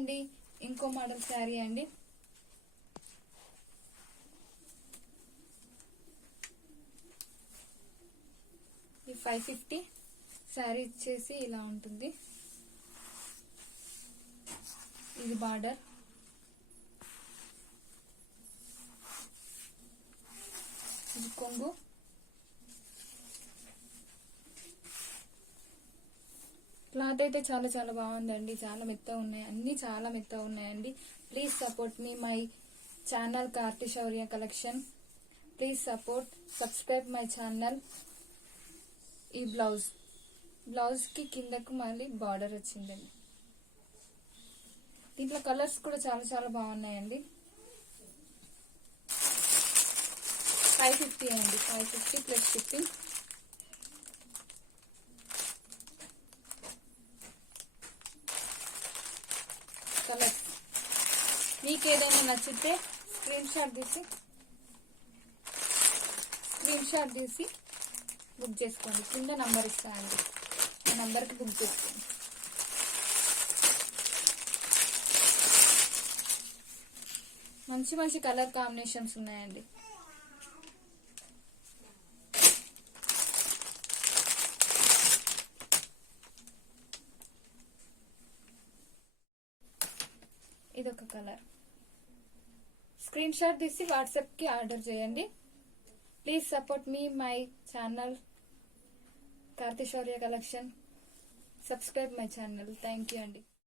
అండి, ఇంకో మోడల్ శారీ అండి. ఈ 550 శారీ వచ్చేసి ఇలా ఉంటుంది. ఇది బార్డర్, ఇది కొంగు. క్లాత్ అయితే చాలా చాలా బాగుందండి, చాలా మెత్తగా ఉన్నాయి, అన్ని చాలా మెత్తగా ఉన్నాయండి. Please support me my channel Karthi Shaurya collection. Please support, subscribe my channel. ఈ బ్లౌజ్ కి కిందకు మళ్ళీ బార్డర్ వచ్చిందండి. దీంట్లో కలర్స్ కూడా చాలా చాలా బాగున్నాయండి. 550 అండి, 550 ప్లస్ షిప్పింగ్. కలర్స్ మీకు ఏదైనా నచ్చితే స్క్రీన్ షాట్ తీసి బుక్ చేసుకోండి. కింద నంబర్ ఇస్తానండి, ఆ నంబర్కి బుక్ చేసుకోండి. మంచి మంచి కలర్ కాంబినేషన్స్ ఉన్నాయండి. ఇదొక కలర్. స్క్రీన్ షాట్ తీసి వాట్సాప్ కి ఆర్డర్ చేయండి. Please support me my channel Karthi Shaurya collection. Subscribe my channel. Thank you అండి.